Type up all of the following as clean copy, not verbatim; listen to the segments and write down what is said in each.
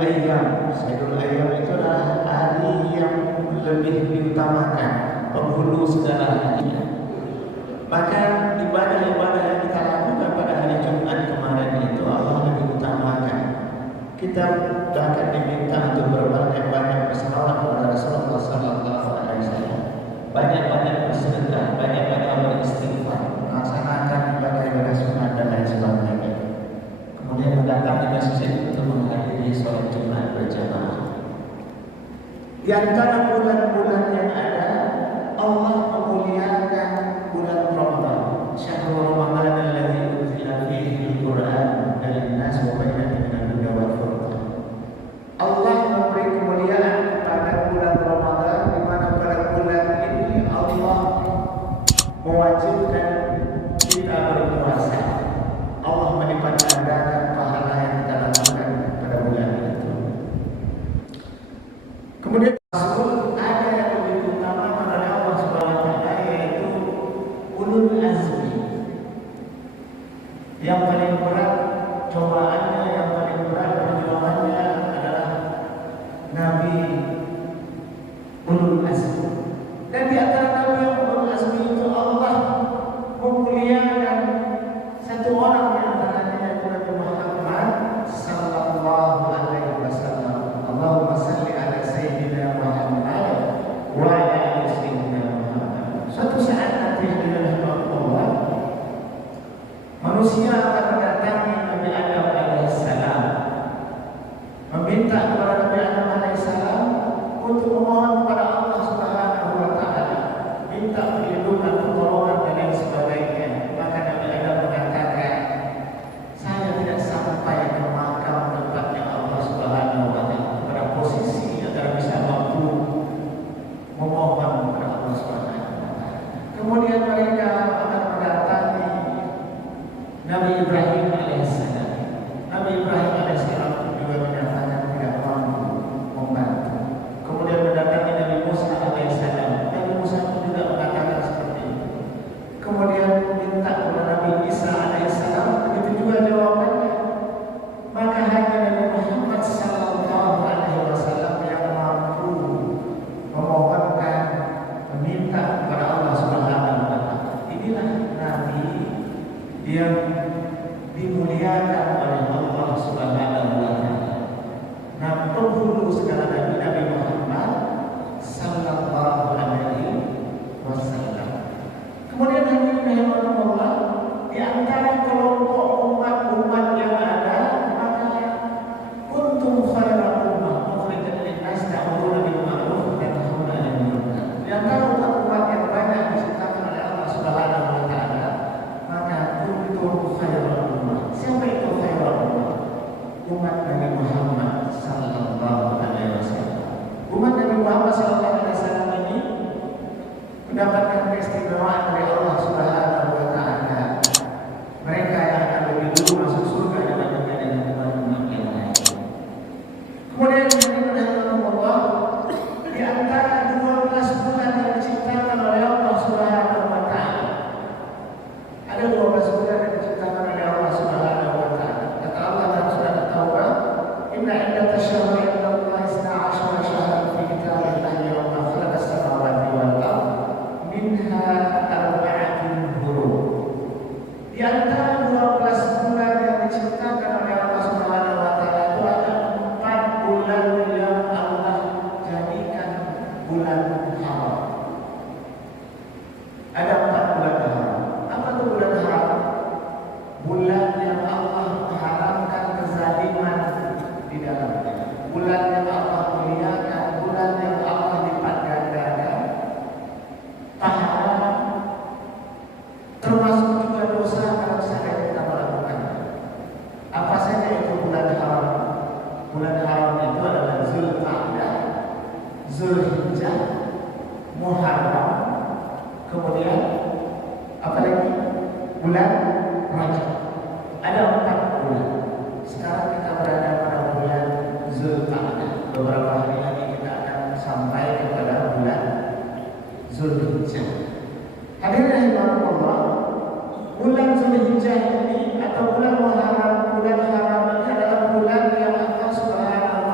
Ayyam, Sayyidul Ayyam itu adalah hari yang lebih diutamakan, penghulu segala harinya. Bahkan ibadah-ibadah yang kita lakukan pada hari Jumat kemarin itu Allah lebih utamakan. Kita bahkan diminta untuk berbanyak-banyak berselawat kepada Rasulullah Sallallahu Alaihi Wasallam, banyak-banyak bersedekah, banyak-banyak beristighfar, melaksanakan ibadah-ibadah sunat dan lain sebagainya. Kemudian mendatang di masjid untuk menghadiri sholat Jumat berjamaah. Di antara bulan-bulan yang ada, Allah memuliakan bulan Ramadan. Syahrul Ramadan alladzi unzila fihi al-Qur'an lin-nas wa bayyinatin minal huda wal furqan. Allah memberi kemuliaan kepada bulan Ramadan, di mana pada bulan ini Allah mewajibkan kita berpuasa. Allah melipat gandakan pahala yang kita lakukan pada bulan itu. Kemudian Rasul ada yang lebih utama oleh Allah Subhanahu wa taala, yaitu ulul azmi. Yang paling berat cobaannya, yang paling berat perjuangannya adalah Nabi ulul azmi. Dan di antara Nabi yang ulul azmi itu Allah memuliakan satu orang di antaranya, yaitu Nabi Muhammad sallallahu alaihi wasallam. Allahumma salli ala sayyidina Muhammad wa ala ali sayyidina Muhammad. Suatu saat nanti hadirin Allah, manusia akan mendatangi Nabi Adam alaihissalam, meminta kepada Nabi Adam alaihissalam untuk memohon kepada Allah Subhanahu wa taala, minta perlindungan, pertolongan dan lain sebagainya. Maka Nabi Adam mengatakan, saya tidak sampai ke makam tempatnya Allah Subhanahu wa taala pada posisi agar bisa mampu memohon kepada Allah Subhanahu wa taala. Kemudian mereka akan mendatangi Nabi Ibrahim alaihissalam. Nabi Ibrahim alaihissalam juga menyatakan tidak mampu membantu. Kemudian mendatangi Nabi Musa alaihissalam. Nabi Musa pun juga mengatakan seperti itu. Kemudian minta kepada Nabi Isa alaihissalam, begitu juga jawabannya. Maka hanya Nabi Muhammad sallallahu alaihi wasallam yang mampu memohonkan, meminta kepada Allah Subhanahu wa taala. Inilah Nabi yang dimuliakan oleh Allah Subhanahu wa taala. Nah, penghulu segala nabi, Nabi Muhammad sallallahu alaihi wasallam. Kemudian hadirin Allah, di antara kelompok umat-umat yang ada, maka kuntum khairan ummah ukhrijat lin-nas ta'muruna bil ma'ruf wa tanhauna 'anil munkar. Di antara umat-umat yang banyak diciptakan oleh Allah Subhanahu wa taala, maka kuntum khairan ummah. Siapa itu khairan ummah? Umat Nabi Muhammad sallallahu alaihi wasallam. Umat Nabi Muhammad sallallahu alaihi wasallam ini mendapatkan keistimewaan dari Allah Subhanahu wa taala. Mereka yang akan lebih dulu masuk surga dibandingkan dengan umat-umat yang lain. Kemudian Allah, di antara 12 bulan yang diciptakan oleh Allah Subhanahu wa taala, ada 12 bulan yang diciptakan oleh Allah Subhanahu wa taala. Kata Allah dalam surat At-Taubah, inna iddatash syahri 'inda Allahi 12 syahran fi kitabillahi yawma khalaqas samawati wal ardh minha arba'atun hurum. Di antara 12 bulan yang diciptakan oleh Allah Subhanahu wa taala itu ada 4 bulan yang Allah jadikan bulan haram. Ada 4 bulan haram. Apa itu bulan haram? Bulan yang Allah mengharamkan kezaliman di dalamnya. Bulan yang Allah muliakan, bulan yang Allah lipat gandakan pahala, termasuk juga dosa kalau seandainya kita melakukannya. Apa saja itu bulan haram? Bulan haram itu adalah Zulqa'dah, Zulhijjah, Muharram, kemudian apa lagi? Bulan Rajab. Ada 4 bulan. Sekarang kita berada pada bulan Zulqa'dah. Beberapa hari lagi kita akan sampai kepada bulan Zulhijjah. Hadirin Allah, bulan Zulhijjah ini atau bulan Muharram, bulan haram ini adalah bulan yang Allah Subhanahu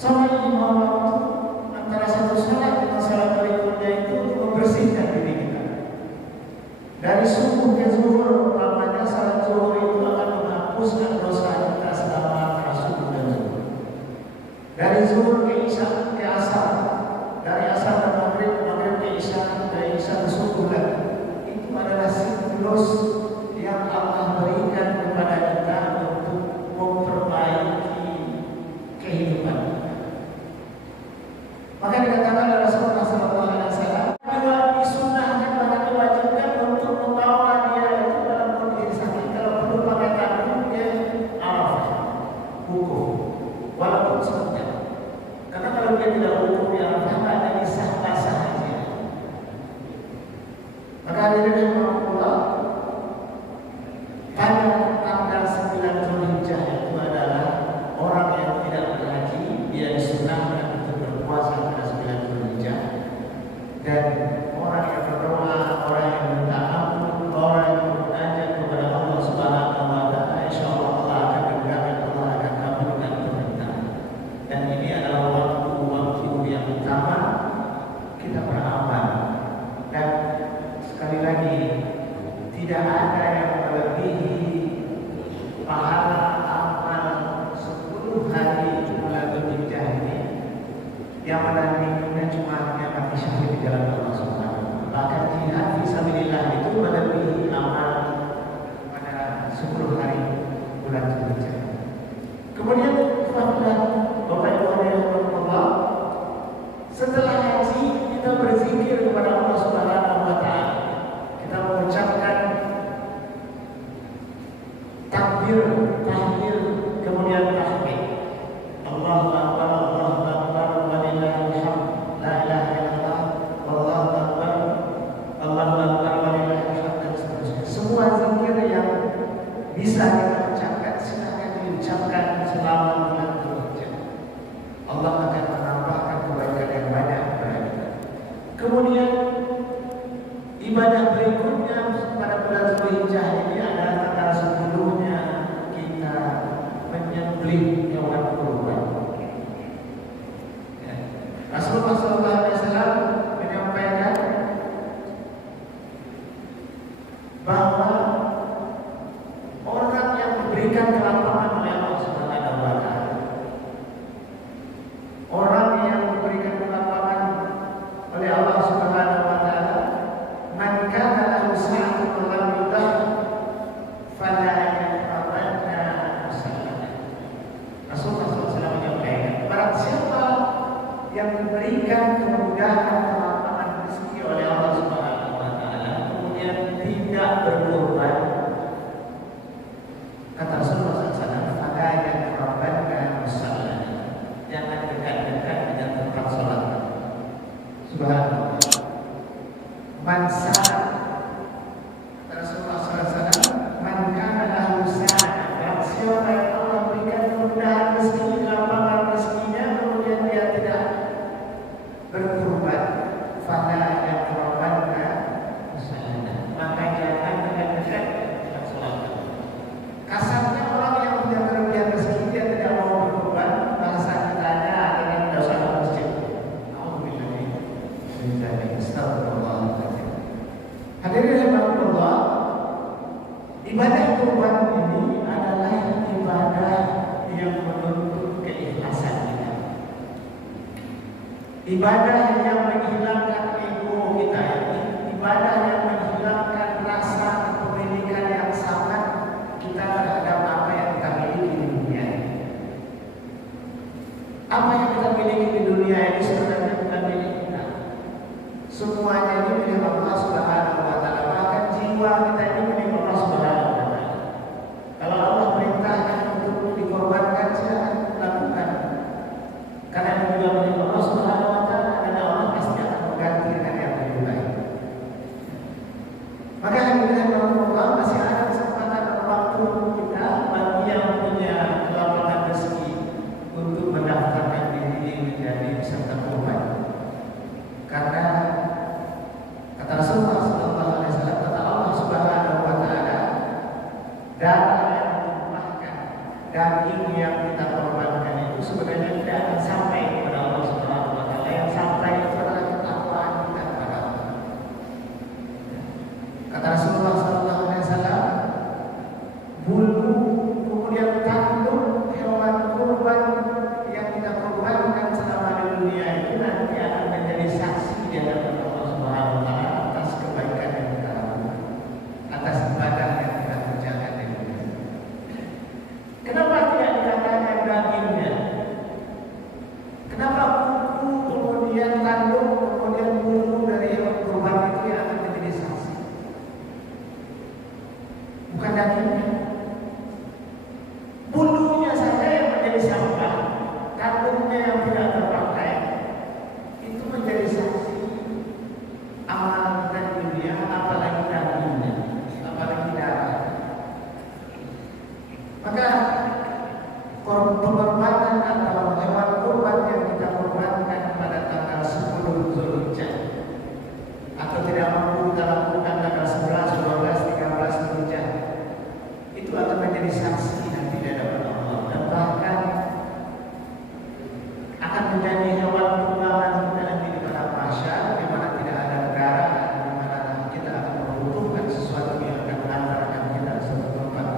Salat lima waktu antara satu salat dengan salat berikutnya itu untuk membersihkan diri kita. Dari subuh ke zuhur, umpamanya salat zuhur itu akan menghapuskan dosa kita selama antara subuh dan zuhur. Dari zuhur ke isya ke asar, dari asar ke maghrib, maghrib ke isya, dari isya ke subuh lagi. Itu adalah siklus yang Allah berikan kepada kita untuk memperbaiki kehidupan. Maka dikatakan oleh Rasulullah SAW, disunnahkan pada diwajibkan untuk membawa dia itu dalam kondisi sakit. Kalau perlu pakai tangan dia araf, hukum, walaupun sebentar. Karena kalau dia tidak hukum dia araf, ada sah-sah saja. Maka hadirin Allah, pada tanggal 9 Zulhijjah itu adalah orang yang tidak berhaji, dia disunnahkan untuk berpuasa pada 9 Zulhijjah, dan orang yang berdoa, orang yang minta ampun, orang yang bermunajat kepada Allah Subhanahu wa Ta'ala, insyaallah Allah akan dengarkan, Allah akan kabulkan permintaan. Dan ini adalah waktu-waktu yang utama kita beramal. Dan sekali lagi, tidak ada yang melebihi pahala amal 10 hari bulan Dzulhijjah ini, yang menandinginya cuma hanya mati syahid di jalan Allah Subhanahu wa Ta'ala. Bahkan jihad fisabilillah itu melebihi amal pada 10 hari bulan Dzulhijjah. Kemudian Bapak Ibu yang Allah, setelah haji kita berzikir kepada Allah Subhanahu wa Ta'ala. Kita mengucapkan takbir, tahlil, kemudian tahmid. Allahu Akbar, Allahu Akbar, walillahil hamd, la ilaha illallah, wallahu akbar, Allahu Akbar, walillahil hamd, dan seterusnya. Semua zikir yang bisa kita ucapkan silakan diucapkan selama bulan Dzulhijjah. Allah akan menambahkan kebaikan yang banyak kepada kita. Kemudian ibadah berikutnya pada bulan Dzulhijjah ini adalah tanggal 10-nya kita menyembelih hewan kurban. Ya. Rasulullah SAW menyampaikan bahwa orang yang diberikan kelapangan oleh Allah Subhanahu wa Ta'ala, orang yang diberikan kelapangan oleh Allah Subhanahu wa Ta'ala, man kana lahu sa'atun wa lam yudah fala yaqrabanna musallana. Rasulullah SAW menyampaikan, barang siapa yang diberikan kemudahan kelapangan rezeki oleh Allah Subhanahu wa Ta'ala kemudian tidak berkorban, kata Rasulullah SAW, fala yaqrabanna musallana, jangan dekat-dekat dengan tempat sholat. Subhanallah. Man sa'a, Rasulullah SAW, man kana lahu sa'a, dan siapa yang Allah berikan kemudahan rezeki, lapangan rezekinya, kemudian dia tidak berkorban, fala yaqrabanna musallana, maka jangan dekat-dekat dengan sholat. Kasarnya orang yang punya kelebihan rezeki dia tidak mau berkorban, bahasa kitanya adalah tidak usah ke masjid. Hadirin Allah, ibadah kurban ini adalah ibadah yang menuntut keikhlasan kita. Ibadah yang menghilangkan ego kita, ibadah yang menghilangkan rasa kepemilikan yang sangat kita terhadap apa yang kita miliki di dunia ini. Apa yang kita miliki di dunia ini sebenarnya bukan milik kita. Semuanya ini milik Allah Subhanahu wa Ta'ala. Bahkan jiwa kita ini milik Allah Subhanahu wa Ta'ala. Kalau Allah perintahkan untuk dikorbankan, silakan lakukan. Karena itu juga milik Allah Subhanahu wa Ta'ala, dan Allah pasti akan mengganti dengan yang lebih baik. sampah, karbonnya yang tidak terpakai itu menjadi saksi amalan kita di dunia, apalagi dagingnya, apalagi darah. Maka pengorbanan atau hewan kurban yang kita korbankan pada tanggal 10 Zulhijjah atau tidak mampu kita lakukan tanggal 11, 12, 13 Zulhijjah itu akan menjadi saksi nanti di hadapan Allah, dan bahkan akan menjadi hewan tunggangan kita nanti di padang mahsyar, di mana tidak ada negara, di mana kita akan membutuhkan sesuatu yang akan mengantarkan kita ke suatu tempat.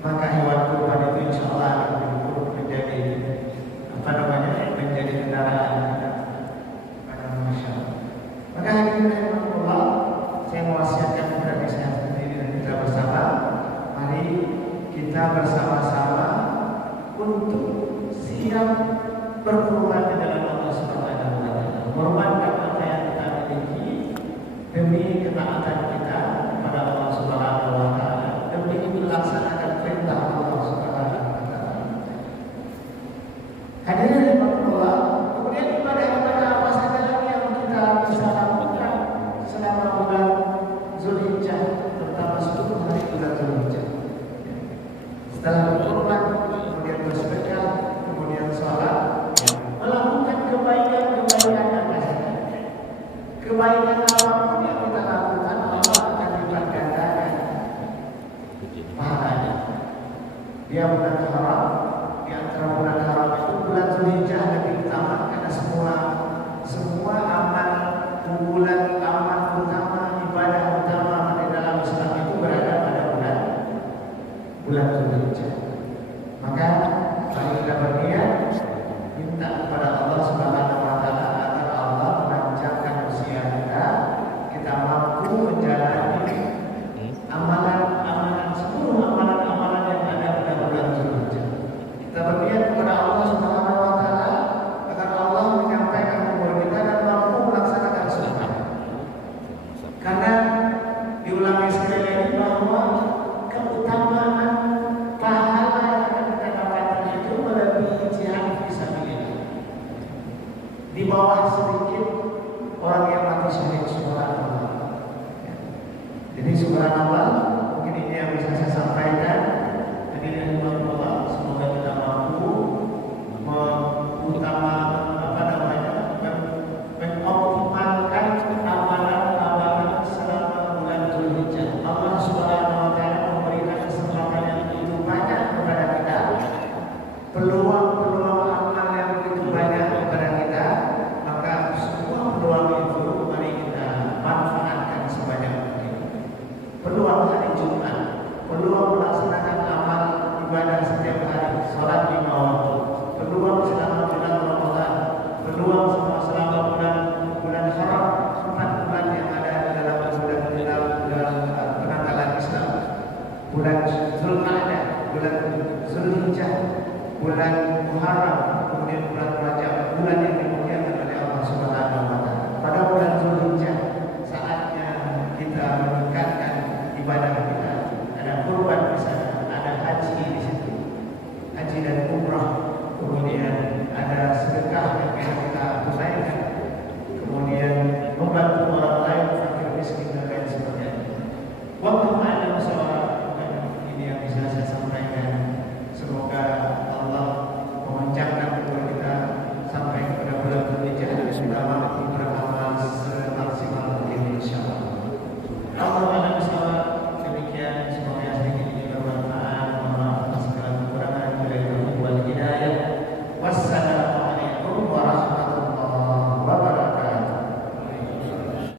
Maka hewan kurban itu insya Allah akan menjadi menjadi kendaraan kita pada mahsyar. Maka hari ini Allah, saya mewasiatkan kepada diri saya sendiri dan kita bersama, mari kita bersama-sama untuk siap berkorban di dalam Allah Subhanahu wa taala. Mengorbankan apa yang kita miliki demi ketaatan kita kepada Allah Subhanahu wa taala, demi melaksanakan perintah Allah Subhanahu wa taala. Hadirin rahimakumullah, kemudian ibadah-ibadah apa saja lagi yang kita bisa lakukan selama bulan Zulhijjah, terutama 10 hari bulan Zulhijjah. Setelah berkorban, kemudian bersedekah, kemudian sholat, melakukan kebaikan-kebaikan apa saja. Kebaikan apapun yang kita lakukan, Allah akan lipat gandakan pahalanya. Dia bulan haram, di antara bulan haram itu bulan Zulhijjah lebih utama, karena semua amal unggulan, amal utama, ibadah utama di dalam Islam itu berada pada bulan Zulhijjah. Maka mari kita berniat minta kepada Allah Subhanahu wa taala agar Allah melancarkan usia kita mampu menjalani amalan seluruh amalan yang ada pada bulan Zulhijjah. Kita berniat kepada Allah Subhanahu wa taala agar Allah menyampaikan umur kita dan mampu melaksanakan semua. Karena diulangi sekali lagi bahwa keutamaan pahala yang akan kita dapatkan itu melebihi jihad fisabilillah. Di bawah sedikit orang yang mati syahid, subhanallah. Jadi subhanallah, mungkin ini yang bisa saya sampaikan. Hadirin Allah, semoga kita mampu mengoptimalkan amalan-amalan selama bulan Zulhijjah. Allah Subhanahu wa taala memberikan kesempatan yang begitu banyak kepada kita, peluang-peluang amal yang begitu banyak kepada kita, maka semua peluang itu mari kita manfaatkan sebanyak mungkin. Peluang hari Jumat, peluang melaksanakan amal ibadah setiap hari, sholat 5 waktu, peluang selama bulan Ramadan, peluang selama bulan haram, 4 bulan yang ada dalam penanggalan Islam, bulan Zulqa'dah, bulan Zulhijjah, bulan Muharram, kemudian bulan Rajab, bulan yang dimuliakan oleh Allah Subhanahu wa taala. Pada bulan Zulhijjah saatnya kita meningkatkan ibadah kita. Ada kurban di sana, ada haji di situ, haji dan